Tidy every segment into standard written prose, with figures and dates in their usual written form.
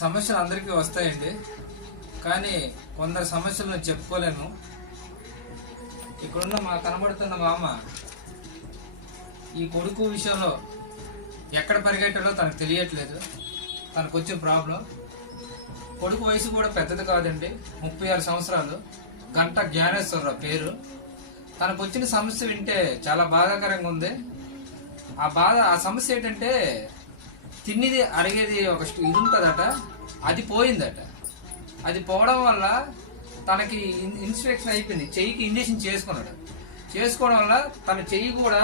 సమస్యలు అందరికీ వస్తాయండి. కానీ కొందరు సమస్యలు నేను చెప్పుకోలేను. ఇక్కడున్న కనబడుతున్న మా అమ్మ ఈ కొడుకు విషయంలో ఎక్కడ పరిగెట్టాలో తనకు తెలియట్లేదు. తనకు వచ్చిన ప్రాబ్లం, కొడుకు వయసు కూడా పెద్దది కాదండి, 36 సంవత్సరాలు. గంట జ్ఞానేశ్వరరావు పేరు. తనకు వచ్చిన సమస్య వింటే చాలా బాధాకరంగా ఉంది. ఆ సమస్య ఏంటంటే, తిన్నిది అరిగేది ఒక ఇది ఉంటుందట, అది పోయిందట. అది పోవడం వల్ల తనకి ఇన్స్ట్రక్షన్ అయిపోయింది, చెయ్యికి ఇంజక్షన్ చేసుకోవడం వల్ల తన చెయ్యి కూడా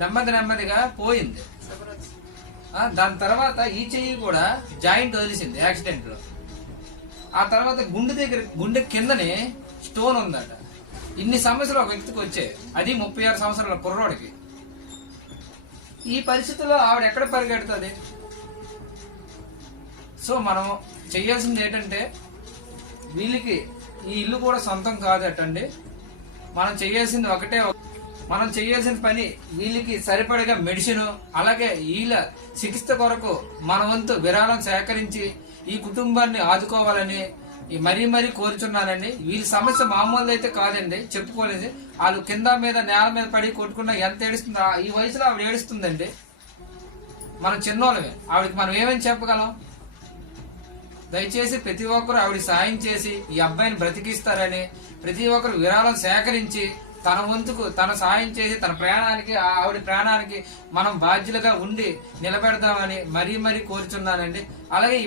నెమ్మదిగా పోయింది. దాని తర్వాత ఈ చెయ్యి కూడా జాయింట్ వదిలేసింది యాక్సిడెంట్ లో. ఆ తర్వాత గుండె కిందనే స్టోన్ ఉందట. ఇన్ని సమస్యలు ఒక వ్యక్తికి వచ్చాయి, అది 36 సంవత్సరాల కుర్రోడికి. ఈ పరిస్థితుల్లో ఆవిడ ఎక్కడ పరిగెడుతుంది? సో మనం చేయాల్సింది ఏంటంటే, వీళ్ళకి ఈ ఇల్లు కూడా సొంతం కాదటండి. మనం చేయాల్సిన పని వీళ్ళకి సరిపడగా మెడిసిన్, అలాగే వీళ్ళ చికిత్స కొరకు మన వంతు విరాళం సేకరించి ఈ కుటుంబాన్ని ఆదుకోవాలని మరీ కోరుచున్నానండి. వీళ్ళ సమస్య మామూలు అయితే కాదండి, చెప్పుకోలేదు. వాళ్ళు కింద మీద నేల మీద పడి కొట్టుకున్నా ఎంత ఏడుస్తుందో, ఈ వయసులో ఆవిడ ఏడుస్తుందండి. మనం చిన్నోళ్ళమే, ఆవిడకి మనం ఏమేమి చెప్పగలం? దయచేసి ప్రతి ఒక్కరు ఆవిడ సాయం చేసి ఈ అబ్బాయిని బ్రతికిస్తారని ప్రతి ఒక్కరు విరాళం సేకరించి తన వంతుకు తన సాయం చేసి తన ప్రాణానికి, ఆవిడ ప్రాణానికి మనం బాధ్యులుగా ఉండి నిలబెడదామని మరీ కోరుచున్నానండి. అలాగే